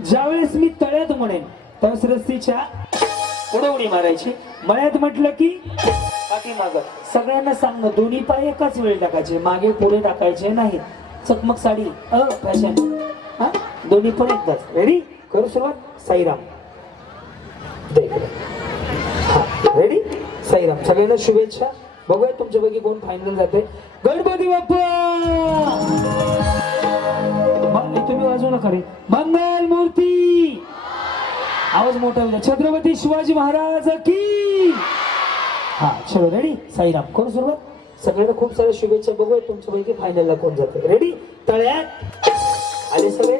ज्यावेळेस मी तळ्यात म्हणेन त्यावेळेस रस्तीच्या पुढे उडी मारायची. मळ्यात म्हटलं की पाठीमाग. सगळ्यांना सांगणं दोन्ही पाय एकाच वेळी टाकायचे. मागे पुढे टाकायचे नाही. चकमक साडी अ फॅशन हा? दोन्ही पण एकदाच. रेडी करू सुरुवात? साईराम. रेडी साईराम सगळ्यांना शुभेच्छा. बघूया तुमच्यापैकी कोण फायनल जाते गणपती बाप्पा! वाजवू नका रे मंगल मूर्ती. आवाज मोठा होता छत्रपती शिवाजी महाराज की. हा चलो रेडी साईराम करू सुरुवात? सगळ्यांना खूप साऱ्या शुभेच्छा. बघूया तुमच्यापैकी फायनलला कोण जाते. रेडी तळ्यात. आले सगळे?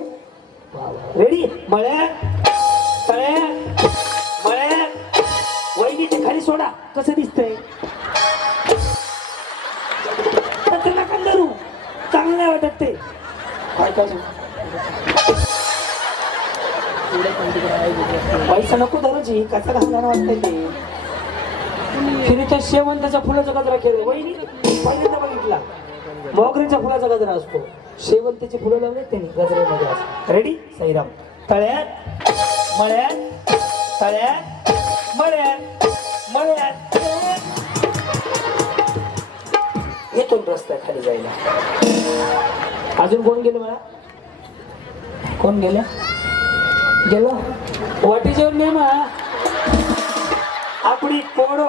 रेडी मळ्यात. तळ्यात. मळ्यात. वहिनी ते खाली सोडा. कसं दिसतंय? तर नका चांगलं वाटत ते. काय काय? पैसा नको धराची कसा घालणार वाटतंय ते. तिने त्या शेवंताच्या फुलाचा गजरा केला. वहिनी पहिल्यांदा बघितला. मोगरीच्या फुलाचा गजरा असतो. शेवंतीची फुलं लावले त्यांनी गजऱ्यामध्ये असतो रेडी साईराम तळ्यात मळ्यात तळ्यात मळ्यात मळ्यात. येतो रस्ता खाली जायला. अजून कोण गेलं मला कोण गेलं? गेलो. वाटी जेवण युअर नेम आपली कोडो.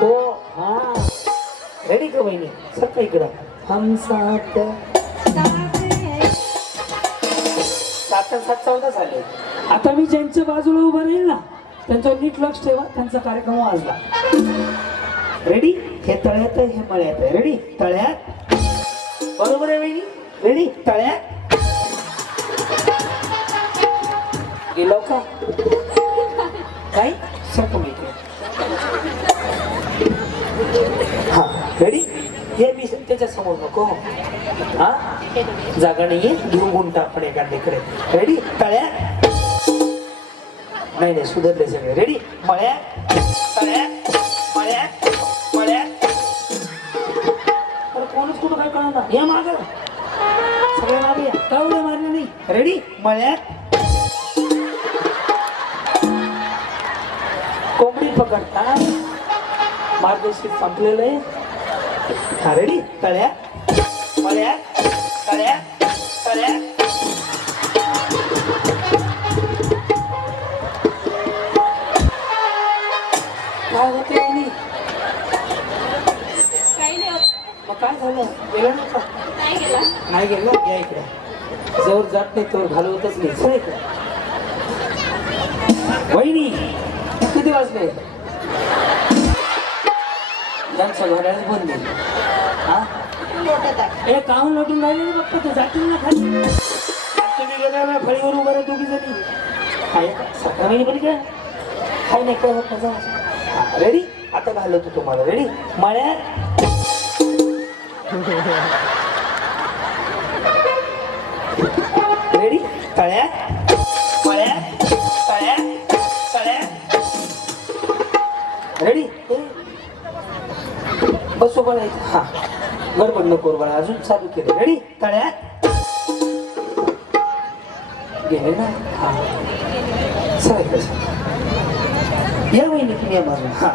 हो हा. रेडी का बहिणी सर इकडं. हम सात. सात सात चौदा झाले. आता मी ज्यांच्या बाजूला उभं राहील ना त्यांच्यावर नीट लक्ष ठेवा त्यांचा कार्यक्रम वाजला. रेडी हे तळ्यात आहे हे मळ्यात आहे. रेडी तळ्यात? बरोबर आहे बहिणी रेडी तळ्यात? गेलो का काय सरक माहिती हा रेडी हे मी त्याच्यासमोर नको हा जागा नाहीये घेऊन गुंटा आपण एखाद्याकडे रेडी तळ्या नाही नाही सुधरले सगळे रेडी मळ्या तळ्या मळ्या मळ्या अरे कोणच कुठं काय कळणार या माग सगळे मागे या कळवलं नाही रेडी मळ्यात पकडता मार्गशीर संपलेलं. आहे हा रेडी तळ्या. मळ्या तळ्या. तळ्या. काय होते. मग काय झालं? गेलं नका नाही गेला. नाही गेलं? या इकडे. जवळ जात नाही तो घालवतच नाही. सर वहिनी किती वाजले? त्यांच्या घड्याळच बंद आहे. हा? ए काहून लोटून राहिले बघ ते जातील ना खाली. तुम्ही गेल्या वेळा फळीवर उभा राहा दोघी जणी. काय सतरा महिने पण काय काय नाही काय होत माझा रेडी आता घालवतो तुम्हाला रेडी मळ्या रेडी तळ्या मळ्या तळ्या तळ्या रेडी बसो पण हा. गडबड नको बळा अजून चालू केलं रेडी तळ्यात. गेले ना? हा. सर या वहिनी तुम्ही या बाजूला हा.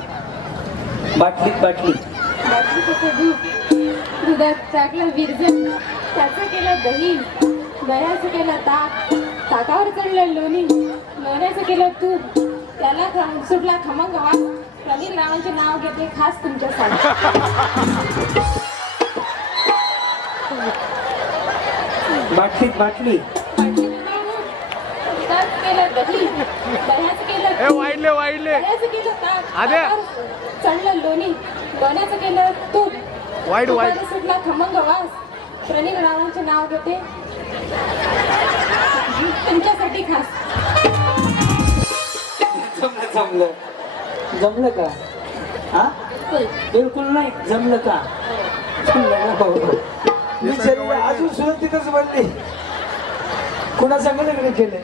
बाटलीत बाटली बाटली कसं दूध दुधात टाकलं विरजन. त्याचं केलं दही. दह्याचं केलं ताक. ताकावर चढलं लोणी. लोण्याचं केलं तूप. ख- सुटला खमंग वास प्रवीण रावांचे नाव घेते खास तुमच्यासाठी. बाटलीत बाटली. दुधात केलं दही दह्याचं केलं. ए वाईडले वाईडले. आद्या. चढलं लोणी. लोण्याचं केलं तूप. वाईट वाईट तुपाने सुटला खमंग वास प्रणिक रावांचे नाव घेते. तुमच्यासाठी खास. जमलं. जमलं का? हा? बिलकुल नाही. जमलं का? जमलं ना हो बिचारी अजून सुद्धा तिथंच बनली. कुणा सांगितलं केलं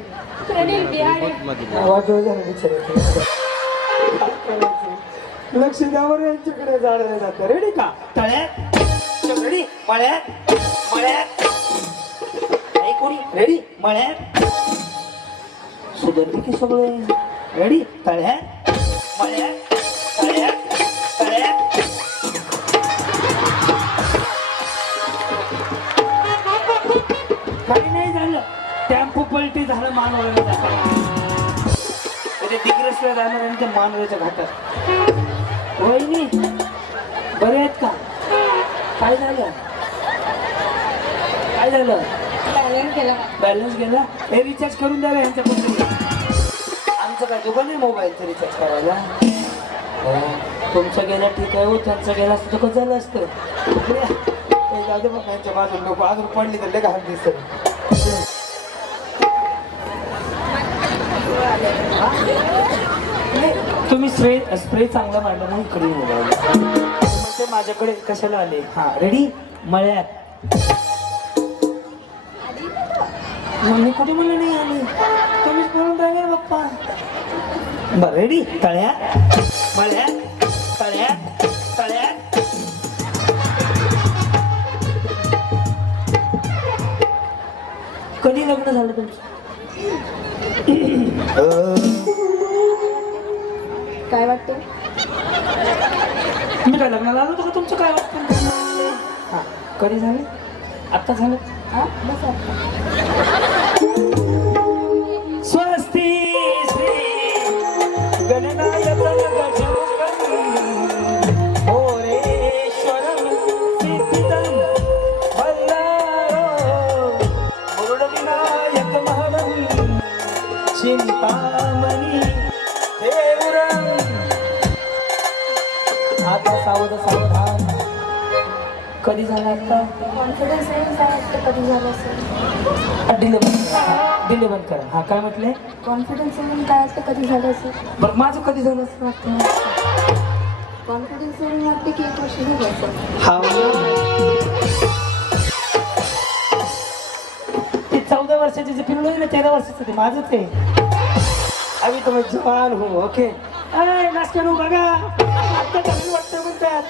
झालं लक्ष द्यावर यांच्याकडे जाणलं जातं. रेडी का? तळ्यात? रेडी मळ्यात? मळ्यात? नाही कोणी. रेडी मळ्यात? सुधरते की सगळे? रेडी तळ्यात काही नाही झालं. टेम्पो पलटी झालं मानवळ्याला जाताना ते दिग्रसला जाणार आणि ते मानवळ्याच्या घाटात. वहिनी बरे आहेत का? काय झालं? काय झालं? बॅलन्स केला. बॅलन्स गेला हे रिचार्ज करून द्यावे यांच्या पद्धतीने आमचं काय दुकान आहे मोबाईलचं रिचार्ज करायला हो, तुमचं गेलं ठीक आहे हो त्यांचं गेलं असतं तर कसं झालं असतं. जाऊ मग त्यांच्या बाजूला नको अजून पडली तर लय घाण दिसत. तुम्ही स्प्रे स्प्रे चांगला मांडला नाही इकडे मोबाईल ते माझ्याकडे कशाला आले? हा रेडी मळ्यात. मग मी कुठे म्हणलं नाही आली? तुम्हीच राहिले बाप्पा बर रेडी तळ्यात मळ्यात तळ्यात तळ्यात कधी लग्न झालं तुमचं? काय वाटतं? मी काय लग्नाला आलो होतो का? तुमचं काय वाटतं? हा कधी झाले? आत्ता झालं? हा बस सावध सावधान कधी झाला आता? कॉन्फिडन्स वाटतं कधी झालं असेल? डिले बंद करा. डिले बंद करा. हा काय म्हटले? कॉन्फिडन्स येऊन काय वाटतं कधी झालं असेल? बरं माझं कधी झालं असं वाटतं कॉन्फिडन्स येऊन वाटते की एक वर्ष झालं हा ते चौदा वर्षाचे जे फिरलो ना तेरा वर्षाचं ते माझंच आहे. आम्ही तर मग जवान हो ओके अरे नाश्त्यानो बघा. आता चांगलं वाटतं म्हणतात.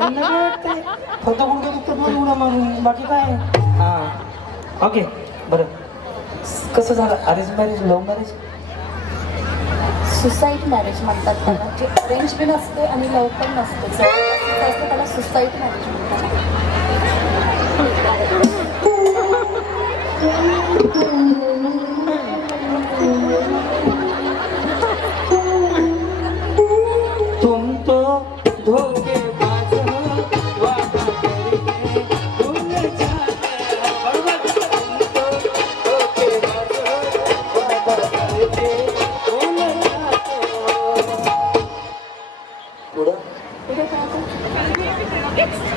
यांना काय वाटतंय? फक्त गुडघे दुखतात म्हणून उड्या मारून बाकी काय? हा. ओके बरं. कसं झालं? Arrange marriage love marriage suicide marriage म्हणतात त्याला. जे अरेंज बी नसते आणि लव पण नसते. जवळपास असते त्याला? सुसाईड मॅरेज म्हणतात.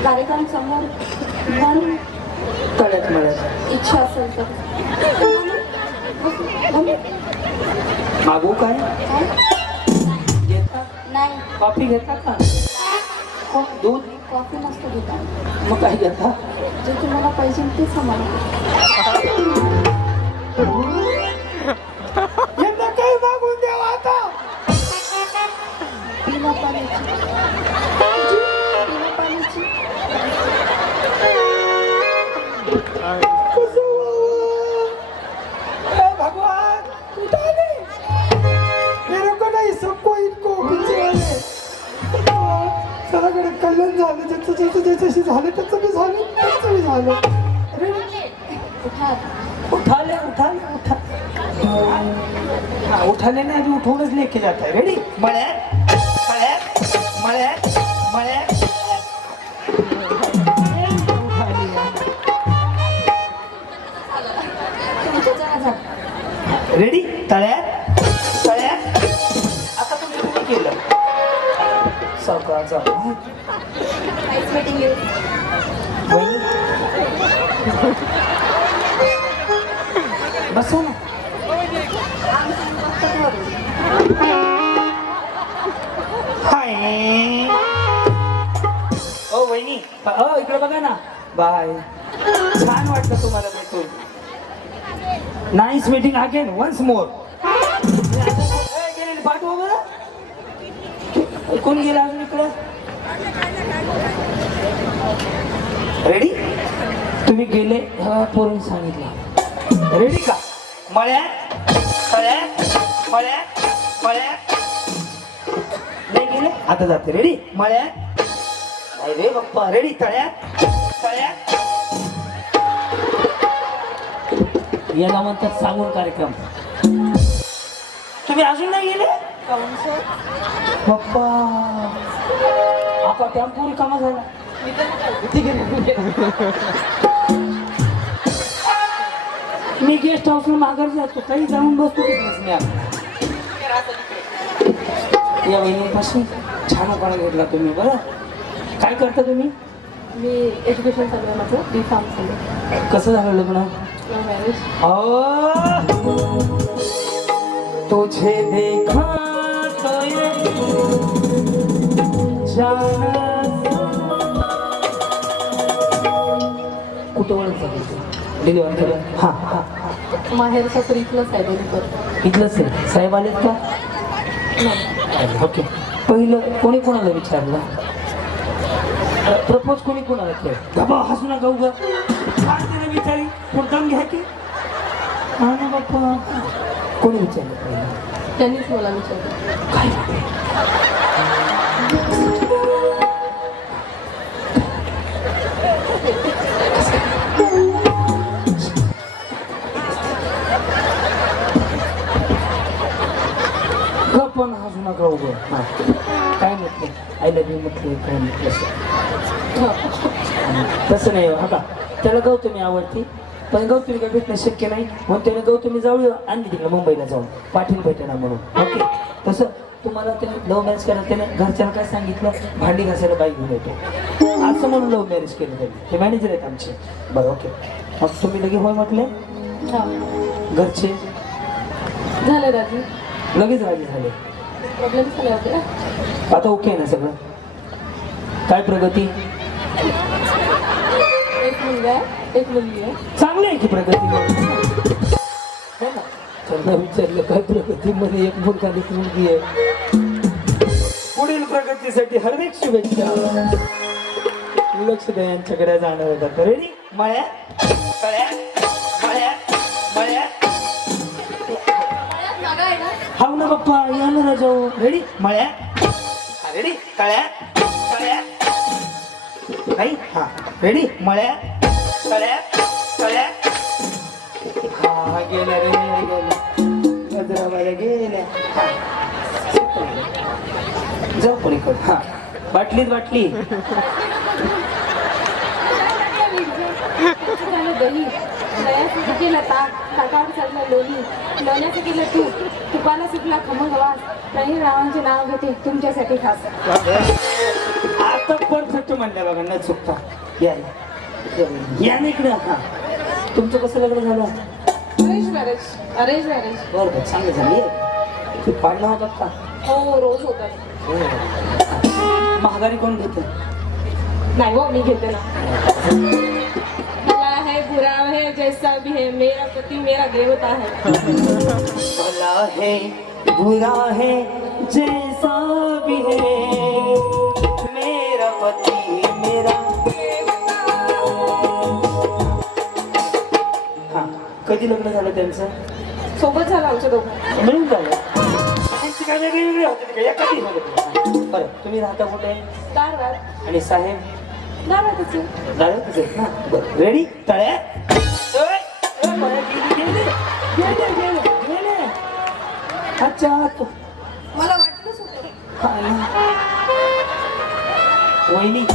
कार्यक्रम समोर तळ्यात मळ्यात इच्छा असेल तर? मागू काय? घेता नाही कॉफी घेता का हो, दूध? कॉफी नसतं दुकान मग काय घेता जे तुम्हाला पाहिजे तेच आम्हाला झालं त्याचं बी झालं त्याचं बी झालं. अरे. उठा उठाले उठाले उठा. हा उठाले नाही आधी उठवूनच लेके जात आहे. रेडी बळ्या सकाळचा काहीच मीटिंग येऊ वहिनी बसा ना हाय ओ वहिनी ओ इकडे बघा ना बाय छान वाटलं तुम्हाला भेटून nice meeting again once more गेलेली पाठवा बरं कोण गेला अजून इकडं? रेडी तुम्ही गेले हा पोरून सांगितलं. रेडी का? मळ्या मळ्या मळ्या मळ्या नाही गेले? आता जाते. रेडी मळ्या नाही रे बाप्पा. रेडी तळ्या तळ्या याला म्हणतात सांगून कार्यक्रम. तुम्ही अजून नाही गेले? बाप्पा. आता टेम्पो रिकामा झाला. मी गेस्ट हाऊसला माघार जातो. काही जाऊन बसतो. या वहिनीपासून छान उपाय घेतला तुम्ही बरं? काय करता तुम्ही? मी एज्युकेशन चालू आहे माझं. बी फार्म चालू कसं झालं लग्न? मॅरेज. तुझे देखा कुठं केलं हां हां माहेर सासर इथलंच आहे दोन्ही पण. इथलंच आहे. साहेब आलेत का? ओके पहिलं कोणी कोणाला विचारलं? प्रपोज कोणी कोणाला केलं? बाबा हसू नका उगा काय तिने विचारी मुद्दाम घ्या की. हा ना बाप्पा. कोणी विचारलं पहिलं? त्यांनीच मला विचारलं काय बापरे. ग पण हसू नका उभं हा. काय म्हटलं आय लव्ह यू म्हटलं काय म्हटलं असं. तसं नाही आता त्याला गौतमी आवडती पण गौतमी काय भेटणं शक्य नाही. म्हणून त्याने गौतमी जाऊ आणली तिकडे मुंबईला जाऊन. पाटील भेटेना म्हणून. ओके? तसं तुम्हाला त्याने लव्ह मॅरेज करायला त्याने घरच्यांना काय सांगितलं? भांडी घासायला बाईक घेऊन येतो. असं म्हणून लव्ह मॅरेज केलं त्यांनी. ते मॅनेजर आहेत आमचे. बरं ओके. मग तुम्ही लगे होय म्हटले? हा. घरचे? झालं राजू. लगेच राजी झाले. आता ओके आहे ना सगळं? काय प्रगती? एक मुलगा आहे एक मुलगी आहे. चांगली आहे की प्रगती? हो ना? त्यांना विचारलं काय प्रगतीमध्ये एक मुलगा आणि एक मुलगी आहे? पुढील प्रगतीसाठी हार्दिक शुभेच्छा. लक्ष द्या यांच्याकडे जाणार होता रेडी माया? माया? माया? जागा आहे ना? ना बाप्पा या ना राजाऊ रेडी मळ्या रेडी तळ्या नाही हा. रेडी मळ्या तळ्या तळ्या हा गेल्या रे गेल्या. गजराबाला गेल्या. जाऊ पलीकडे हा. बाटलीत बाटली. दही दह्याचं केलं ताक ताकावर चढलं लोणी लोण्याचं केलं तूप तुपाला सुटला खमंग वास. तरी रावांचे नाव घेते तुमच्यासाठी खास. आता परफेक्ट म्हणल्या बघा न चुकता. या. या. ना इकडे हा तुमचं कसं लग्न झालं? अरेंज मॅरेज अरेंज मॅरेज बरं बरं चांगलं झालं. ये. ते पाडणं होतात का? हो रोज होतात. महागारी कोण घेतं? नाही हो मी घेते ना. भला है बुरा है जैसा भी है मेरा पति मेरा देवता है. भला है बुरा है जैसा भी है. पति मेरा। हा कधी लग्न झालं त्यांचं? सोबत झालं आमच्या दोघं. मिळून झालं? त्यांची काय वेगळी वेगळी होते का एका? बरं तुम्ही राहता कुठे? दारात आणि साहेब? दारातच आहे. दारातच आहेत ना बरं. रेडी तळ्या ओय, ओय, बरं, गेले, गेले, गेले, गेले, गेले. अच्छा तो. मला वाटलंच होतं. हा. ना. वहिनी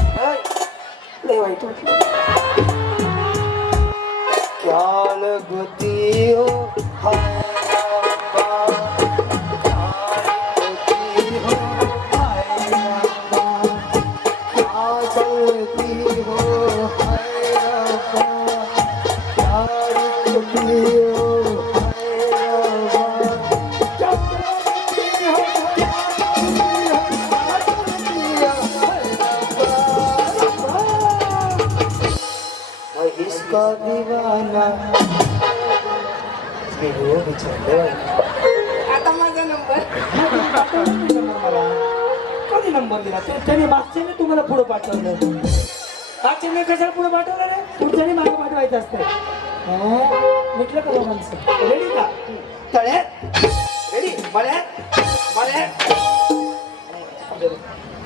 इसका दीवाना व्हिडिओ आता माझा नंबर. कधी नंबर दिला? त्याने मागच्याने तुम्हाला पुढे पाठवलं. मागच्याने कशाला पुढे पाठवलं रे? पुढच्याने मागे पाठवायचं असतं? म्हटलं का बाबांचं रेडी का? तळ्यात रेडी मळ्यात मळ्यात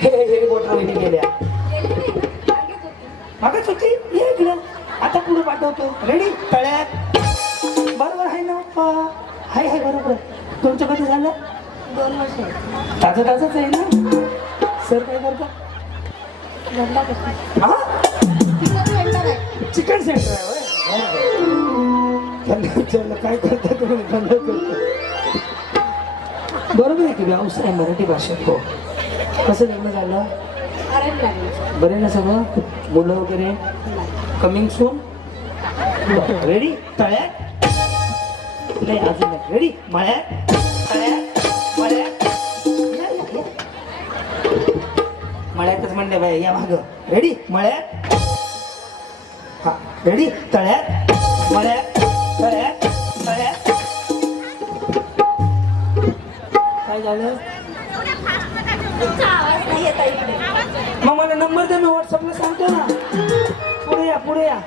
हे हे बोटा गेल्या. मागच होती ये इकडं. आता पुढे पाठवतो. रेडी तळ्यात. बरोबर आहे ना पप्पा? हाय हाय बरोबर. तुमचं कधी झालं? दोन वर्ष. ताजं ताजंच आहे ना? सर काय कसं हा? आहे. चिकन सेंटर आहे विचारलं काय करता तुम्ही? धंदा करतो. बरोबर आहे की व्यवसाय आहे मराठी भाषेत हो. कसं लग्न झालं? बरे ना सगळं? मुलं वगैरे? कमिंग सून रेडी तळ्यात नाही अजून नाही रेडी मळ्यात तळ्यात मळ्यात या, या, या. मळ्यातच म्हणले बाई या माग रेडी मळ्यात हा रेडी तळ्यात मळ्यात तळ्यात तळ्यात काय झालं मग मला नंबर दे मी व्हॉट्सअपला सांगतो ना. पुढे या पुढे या.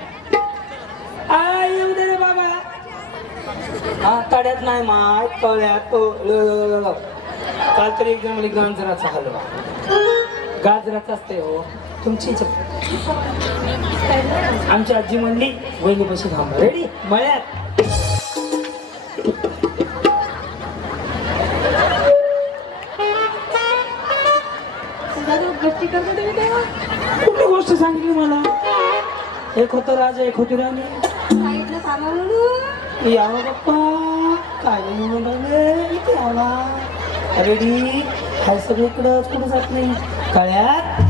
आ येऊ दे रे बाबा. हा तड्यात नाही माय तळ्यात. काल तरी एक जण म्हणजे गांजराचा हलवा. गाजराचा असते हो. तुमची. आमची आजी म्हणली वहिनी पशी थांबा. रेडी मळ्यात. कुठली गोष्ट सांगितली मला? एक होतं राजा एक होती राणी. यावा बाप्पा. काय म्हणून राहिले. इथे यावा. रेडी कुठं जात नाही? कळ्यात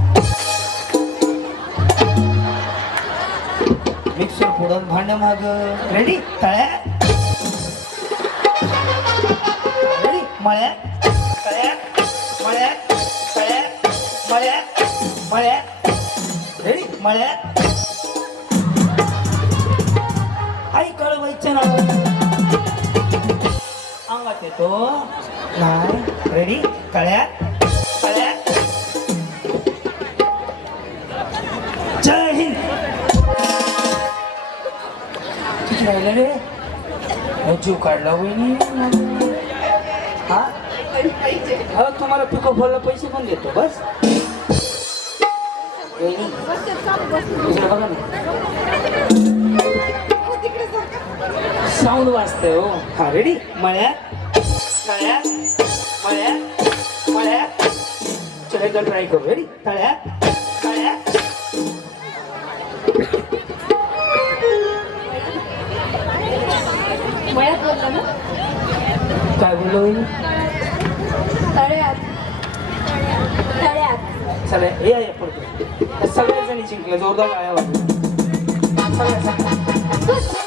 मिक्सर फोडून भांड माग. रेडी तळ्यात. रेडी मळ्यात. तळ्यात. मळ्यात. तळ्यात. मळ्यात. मळ्यात. रेडी मळ्यात. अंगात येतो नाही रेडी कळ्यात कळ्यात जय हिंद राहिलं रे जीव काढला वहिनी हा हा? तुम्हाला पिको फॉलला पैसे पण देतो बस? बघा ना साऊंड वाजतंय हो. हा रेडी मळ्यात? तळ्यात? मळ्यात? मळ्यात? चल एकदा ट्राय करू. रेडी तळ्यात? तळ्यात मळ्यात बोलला ना? काय बोललो तळ्यात. तळ्यात. चला या या पडतो सगळ्या जणी जिंकल्या जोरदार गाळ्या वाजल्या. सगळ्या सगळ्या